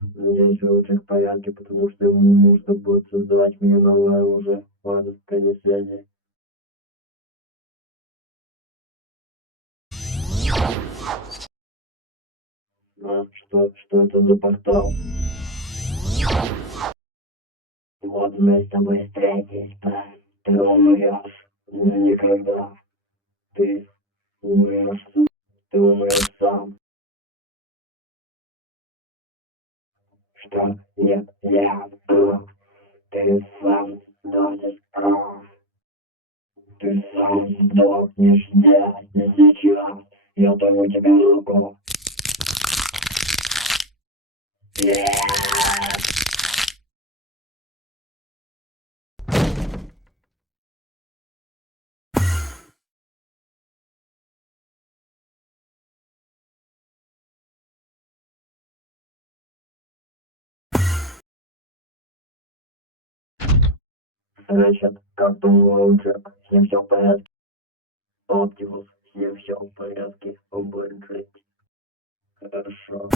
Надеюсь, вы уже в порядке, потому что ему нужно будет создавать мне новое оружие. Ладно, конец связи. Что это за портал? Вот мы с тобой встретились, да? Ты умрешь. Никогда. Ты умрешь. Ты умрешь сам. Что? Нет, я. Ты сам сдохнешь. Ты сам сдохнешь здесь, не сейчас. Я даю тебе руку. Значит, как думал Джек, с ним все в порядке. Оптимус, с ним все в порядке. О, боже, хорошо.